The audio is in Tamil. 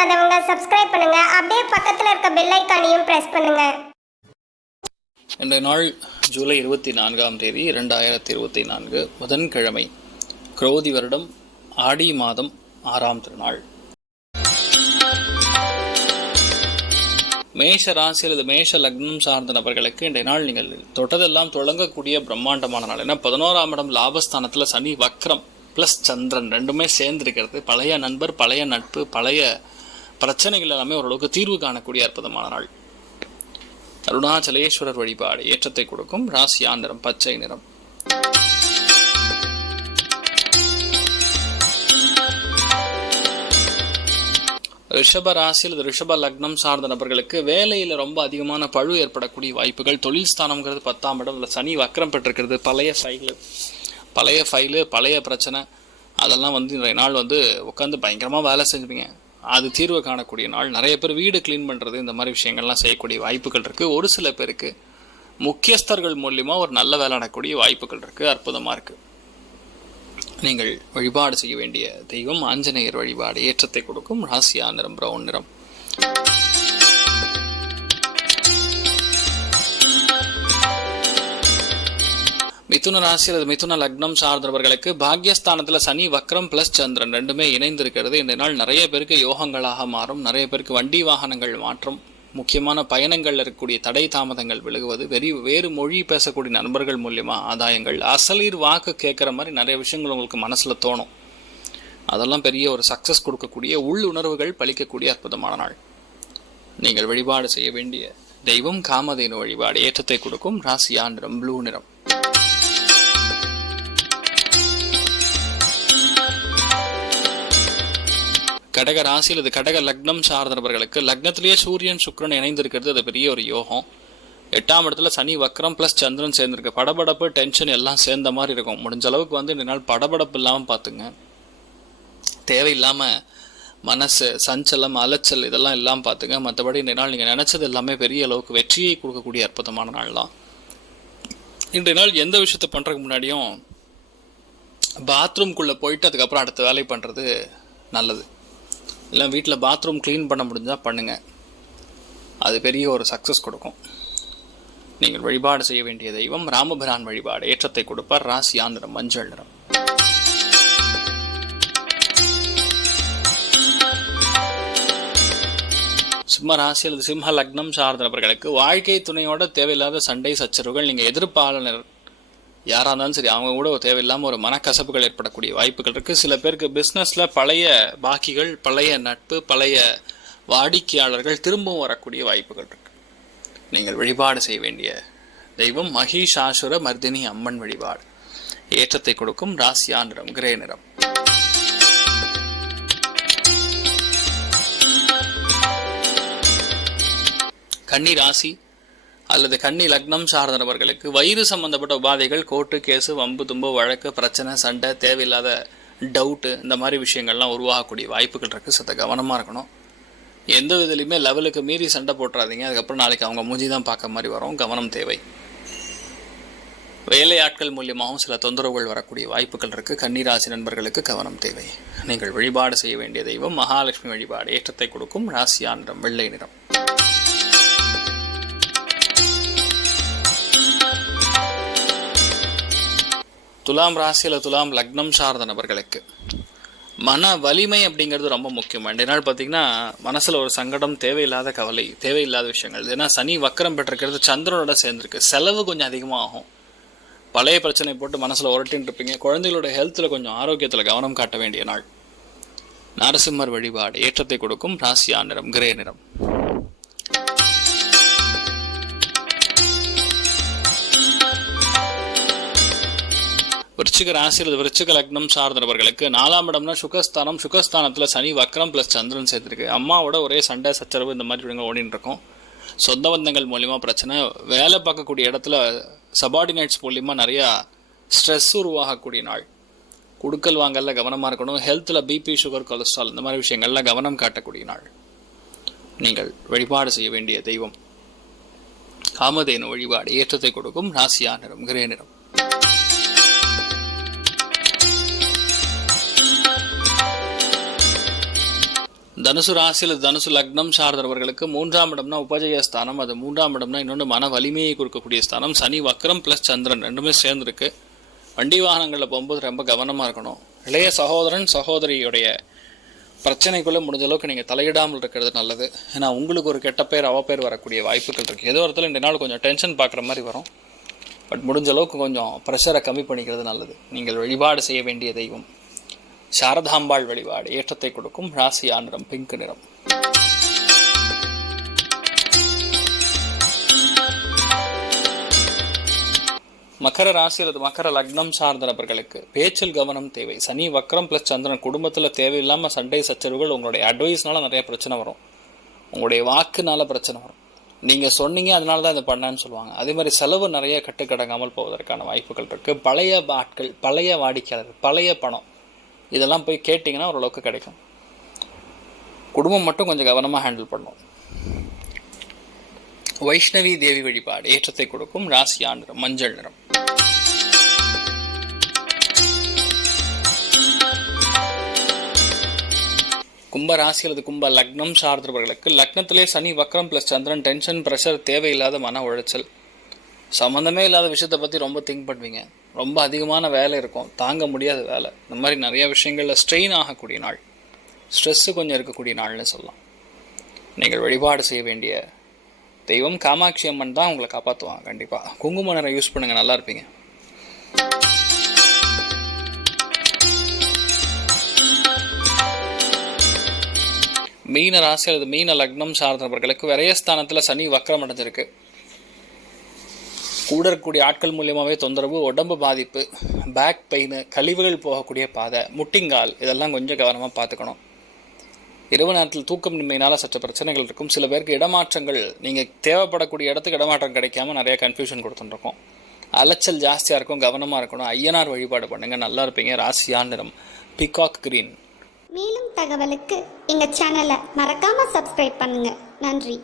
பண்ணாதவங்க சப்ஸ்கிரைப் பண்ணுங்க. அப்படியே பக்கத்தில் இருக்க பெல் ஐக்கானையும் பிரஸ் பண்ணுங்க. இன்றைய நாள் ஜூலை இருபத்தி நான்காம் தேதி இரண்டாயிரத்தி இருபத்தி நான்கு புதன்கிழமை குரோதி வருடம் ஆடி மாதம் ஆறாம் திருநாள். மேஷ ராசி அல்லது மேஷ லக்னம் சார்ந்த நபர்களுக்கு இன்றைய நாள் நீங்கள் தொட்டதெல்லாம் தொடங்கக்கூடிய பிரம்மாண்டமான நாள். ஏன்னா பதினோராம் இடம் லாபஸ்தானத்தில் சனி வக்ரம் ப்ளஸ் சந்திரன் ரெண்டுமே சேர்ந்திருக்கிறது. பழைய நண்பர் பழைய நட்பு பழைய பிரச்சனைகள் எல்லாமே ஓரளவுக்கு தீர்வு காணக்கூடிய அற்புதமான நாள். அருணாச்சலேஸ்வரர் வழிபாடு ஏற்றத்தை கொடுக்கும் ராசி நிறம் பச்சை நிறம். ரிஷப ராசி அல்லது ரிஷப லக்னம் சார்ந்த நபர்களுக்கு வேலையில் ரொம்ப அதிகமான பழு ஏற்படக்கூடிய வாய்ப்புகள். தொழில் ஸ்தானம்ங்கிறது பத்தாம் இடம். இல்லை சனி வக்கரம் பெற்றிருக்கிறது. பழைய ஃபைலு பழைய ஃபைலு பழைய பிரச்சனை. அதெல்லாம் வந்து இன்றைய நாள் வந்து உட்காந்து பயங்கரமாக வேலை செஞ்சுப்பீங்க. அது தீர்வு காணக்கூடிய நாள். நிறைய பேர் வீடு க்ளீன் பண்ணுறது இந்த மாதிரி விஷயங்கள்லாம் செய்யக்கூடிய வாய்ப்புகள் இருக்குது ஒரு சில பேருக்கு முக்கியஸ்தர்கள் மூலிமா ஒரு நல்ல வேலை வாய்ப்புகள் இருக்குது அற்புதமாக இருக்குது நீங்கள் வழிபாடு செய்ய வேண்டிய தெய்வம் ஆஞ்சநேயர் வழிபாடு. ஏற்றத்தை கொடுக்கும். ராசியா நிறம் பிரவுன் நிறம். மிதுன ராசி அல்லது மிதுன லக்னம் சார்ந்தவர்களுக்கு பாக்யஸ்தானத்தில் சனி வக்ரம் பிளஸ் சந்திரன் ரெண்டுமே இணைந்திருக்கிறது. இந்த நாள் நிறைய பேருக்கு யோகங்களாக மாறும். நிறைய பேருக்கு வண்டி வாகனங்கள் மாற்றம். முக்கியமான பயணங்களில் இருக்கக்கூடிய தடை தாமதங்கள் விலகுவது வெறி வேறு மொழி பேசக்கூடிய நண்பர்கள் மூலியமா ஆதாயங்கள் அசலீர் வாக்கு கேட்குற மாதிரி நிறைய விஷயங்கள் உங்களுக்கு மனசில் தோணும். அதெல்லாம் பெரிய ஒரு சக்ஸஸ் கொடுக்கக்கூடிய உள் உணர்வுகள் பலிக்கக்கூடிய அற்புதமான நாள். நீங்கள் வழிபாடு செய்ய வேண்டிய தெய்வம் காமதேனு வழிபாடு ஏற்றத்தை கொடுக்கும். ராசியா நிறம் ப்ளூ நிறம். கடக ராசி அல்லது கடக லக்னம் சார்ந்தவர்களுக்கு லக்னத்திலேயே சூரியன் சுக்ரன் இணைந்திருக்கிறது. அது பெரிய ஒரு யோகம். எட்டாம் இடத்துல சனி வக்ரம் ப்ளஸ் சந்திரன் சேர்ந்திருக்கு. படபடப்பு டென்ஷன் எல்லாம் சேர்ந்த மாதிரி இருக்கும். முடிஞ்ச அளவுக்கு வந்து இந்த நாள் படபடப்பு இல்லாமல் பார்த்துங்க. தேவையில்லாமல் மனசு சஞ்சலம் அலைச்சல் இதெல்லாம் இல்லாமல் பார்த்துங்க. மற்றபடி இந்த நாள் நீங்கள் நினச்சது எல்லாமே பெரிய அளவுக்கு வெற்றியை கொடுக்கக்கூடிய அற்புதமான நாள் தான். இன்றைய நாள் எந்த விஷயத்த பண்ணுறதுக்கு முன்னாடியும் பாத்ரூம்குள்ளே போயிட்டு அதுக்கப்புறம் அடுத்த வேலை பண்ணுறது நல்லது. இல்லை வீட்டில் பாத்ரூம் க்ளீன் பண்ண முடிஞ்சால் பண்ணுங்கள் அது பெரிய ஒரு சக்ஸஸ் கொடுக்கும். நீங்கள் வழிபாடு செய்ய வேண்டிய தெய்வம் ராமபிரான் வழிபாடு. ஏற்றத்தை கொடுப்பார் ராசி ஆந்திரம் மஞ்சள் நிறம். சிம்ம ராசி அல்லது சிம்ம லக்னம் சார்ந்த நபர்களுக்கு வாழ்க்கை துணையோட தேவையில்லாத சண்டை சச்சரவுகள் நீங்கள் எதிர்ப்பாளர் யாராக இருந்தாலும் சரி அவங்க கூட தேவையில்லாமல் ஒரு மனக்கசப்புகள் ஏற்படக்கூடிய வாய்ப்புகள் இருக்குது சில பேருக்கு பிஸ்னஸில் பழைய பாக்கிகள் பழைய நட்பு பழைய வாடிக்கையாளர்கள் திரும்பவும் வரக்கூடிய வாய்ப்புகள் இருக்கு. நீங்கள் வழிபாடு செய்ய வேண்டிய தெய்வம் மகிஷாசுர மர்தினி அம்மன் வழிபாடு. ஏற்றத்தை கொடுக்கும் ராசியா நிறம் கிரே நிறம். கன்னி ராசி அல்லது கன்னி லக்னம் சார்ந்த நபர்களுக்கு வயிறு சம்பந்தப்பட்ட உபாதைகள் கோர்ட்டு கேஸு வம்பு தும்பு வழக்கு பிரச்சனை சண்டை தேவையில்லாத டவுட்டு இந்த மாதிரி விஷயங்கள்லாம் உருவாகக்கூடிய வாய்ப்புகள் இருக்குது சத்த கவனமாக இருக்கணும். எந்த விதத்துலையுமே லெவலுக்கு மீறி சண்டை போட்டுறாதீங்க. அதுக்கப்புறம் நாளைக்கு அவங்க மூஞ்சி தான் பார்க்க மாதிரி வரும். கவனம் தேவை. வேலையாட்கள் மூலியமாகவும் சில தொந்தரவுகள் வரக்கூடிய வாய்ப்புகள் இருக்குது கன்னிராசி நண்பர்களுக்கு கவனம் தேவை. நீங்கள் வழிபாடு செய்ய வேண்டிய தெய்வம் மகாலட்சுமி வழிபாடு ஏற்றத்தை கொடுக்கும் ராசியா நிறம் வெள்ளை நிறம். துலாம் ராசியில் துலாம் லக்னம் சார்ந்த நபர்களுக்கு மன வலிமை அப்படிங்கிறது ரொம்ப முக்கியம். அண்ட் நாள் பார்த்தீங்கன்னா மனசில் ஒரு சங்கடம் தேவையில்லாத கவலை தேவையில்லாத விஷயங்கள். ஏன்னா சனி வக்கரம் பெற்றிருக்கிறது சந்திரனோட சேர்ந்துருக்கு. செலவு கொஞ்சம் அதிகமாக ஆகும் பழைய பிரச்சனை போட்டு மனசில் உரட்டின்னு இருப்பீங்க. குழந்தைகளோட ஹெல்த்தில் கொஞ்சம் ஆரோக்கியத்தில் கவனம் காட்ட வேண்டிய நாள். நரசிம்மர் வழிபாடு ஏற்றத்தை கொடுக்கும் ராசியா நிறம் கிரே நிறம். விருச்சிக ராசியில் விருச்சிக லக்னம் சார்ந்தவர்களுக்கு நாலாம் இடம்னா சுகஸ்தானம் சுகஸ்தானத்தில் சனி வக்ரம் ப்ளஸ் சந்திரன் சேர்த்துருக்கு. அம்மாவோட ஒரே சண்டை சச்சரவு இந்த மாதிரி இவங்க ஓடின்னு இருக்கும். சொந்த பந்தங்கள் மூலிமா பிரச்சனை. வேலை பார்க்கக்கூடிய இடத்துல சபார்டினேட்ஸ் மூலிமா நிறையா ஸ்ட்ரெஸ் உருவாகக்கூடிய நாள். குடுக்கல் வாங்கல கவனமாக இருக்கணும். ஹெல்த்தில் பிபி சுகர் கொலஸ்ட்ரால் இந்த மாதிரி விஷயங்கள்ல கவனம் காட்டக்கூடிய நாள். நீங்கள் வழிபாடு செய்ய வேண்டிய தெய்வம். காமதேனு வழிபாடு ஏற்றத்தை கொடுக்கும். ராசியா நிறம் கிரே நிறம். தனுசு ராசியில் தனுசு லக்னம் சார்ந்தவர்களுக்கு மூன்றாம் இடம்னா உபஜய ஸ்தானம். அது மூன்றாம் இடம்னா இன்னொன்று மன வலிமையை கொடுக்கக்கூடிய ஸ்தானம். சனி வக்ரம் ப்ளஸ் சந்திரன் ரெண்டுமே சேர்ந்துருக்கு. வண்டி வாகனங்களில் போகும்போது ரொம்ப கவனமாக இருக்கணும். இளைய சகோதரன் சகோதரியுடைய பிரச்சனைக்குள்ளே முடிஞ்ச அளவுக்கு நீங்கள் தலையிடாமல் இருக்கிறது நல்லது. ஏன்னா உங்களுக்கு ஒரு கெட்ட பேர் அவ பேர் வரக்கூடிய வாய்ப்புகள் இருக்குது ஏதோ ஒருத்தர் ரெண்டு நாள் கொஞ்சம் டென்ஷன் பார்க்குற மாதிரி வரும். பட் முடிஞ்ச அளவுக்கு கொஞ்சம் ப்ரெஷரை கம்மி பண்ணிக்கிறது நல்லது. நீங்கள் வழிபாடு செய்ய வேண்டிய தெய்வம். சாரதாம்பாள் வழிபாடு ஏற்றத்தை கொடுக்கும் ராசியா நிறம் பிங்க் நிறம். மகர ராசி அல்லது மகர லக்னம் சார்ந்த நபர்களுக்கு பேச்சில் கவனம் தேவை. சனி வக்ரம் ப்ளஸ் சந்திரன் குடும்பத்தில் தேவையில்லாமல் சண்டை சச்சரவுகள் உங்களுடைய அட்வைஸ்னால நிறைய பிரச்சனை வரும். உங்களுடைய வாக்குனால பிரச்சனை வரும். நீங்கள் சொன்னீங்க அதனால தான் இதை பண்ணான்னு சொல்லுவாங்க. அதே மாதிரி செலவு நிறைய கட்டுக்கடங்காமல் போவதற்கான வாய்ப்புகள் இருக்குது பழைய ஆட்கள் பழைய வாடிக்கையாளர்கள் பழைய பணம். இதெல்லாம் போய் கேட்டிங்கன்னா ஓரளவுக்கு கிடைக்கும். குடும்பம் மட்டும் கொஞ்சம் கவனமாக ஹேண்டில் பண்ணும். வைஷ்ணவி தேவி வழிபாடு ஏற்றத்தை கொடுக்கும் ராசியா நிறம் மஞ்சள் நிறம். கும்ப ராசி அல்லது கும்ப லக்னம் சார்ந்தவர்களுக்கு லக்னத்திலே சனி வக்ரம் ப்ளஸ் சந்திரன் டென்ஷன் ப்ரெஷர் தேவையில்லாத மன உளைச்சல். சம்மந்தமே இல்லாத விஷயத்தை பற்றி ரொம்ப திங்க் பண்ணுவீங்க. ரொம்ப அதிகமான வேலை இருக்கும். தாங்க முடியாத வேலை. இந்த மாதிரி நிறைய விஷயங்களில் ஸ்ட்ரெயின் ஆகக்கூடிய நாள். ஸ்ட்ரெஸ்ஸு கொஞ்சம் இருக்கக்கூடிய நாள்னு சொல்லலாம். நீங்கள் வழிபாடு செய்ய வேண்டிய தெய்வம் காமாட்சி அம்மன் தான் உங்களை காப்பாற்றுவாங்க கண்டிப்பாக குங்கும நிறம் யூஸ் பண்ணுங்கள் நல்லா இருப்பீங்க. மீன ராசி அல்லது மீன லக்னம் சார்ந்தவர்களுக்கு விரயஸ்தானத்தில் சனி வக்கரம் அடைஞ்சிருக்கு. கூட இருக்கக்கூடிய ஆட்கள் மூலியமாகவே தொந்தரவு உடம்பு பாதிப்பு பேக் பெயின் கழிவுகள் போகக்கூடிய பாதை முட்டிங்கால் இதெல்லாம் கொஞ்சம் கவனமாக பார்த்துக்கணும். இரவு நேரத்தில் தூக்கம் நின்மையினால் சற்று பிரச்சனைகள் இருக்கும். சில பேருக்கு இடமாற்றங்கள் நீங்கள் தேவைப்படக்கூடிய இடத்துக்கு இடமாற்றம் கிடைக்காம நிறைய கன்ஃபியூஷன் கொடுத்துட்டுருக்கோம். அலைச்சல் ஜாஸ்தியாக இருக்கும் கவனமாக இருக்கணும். ஐயனார் வழிபாடு பண்ணுங்கள் நல்லா இருப்பீங்க. ராசியான் நிறம் பிகாக் கிரீன் மேலும் தகவலுக்கு எங்கள் சேனலை மறக்காமல் சப்ஸ்கிரைப் பண்ணுங்கள் நன்றி.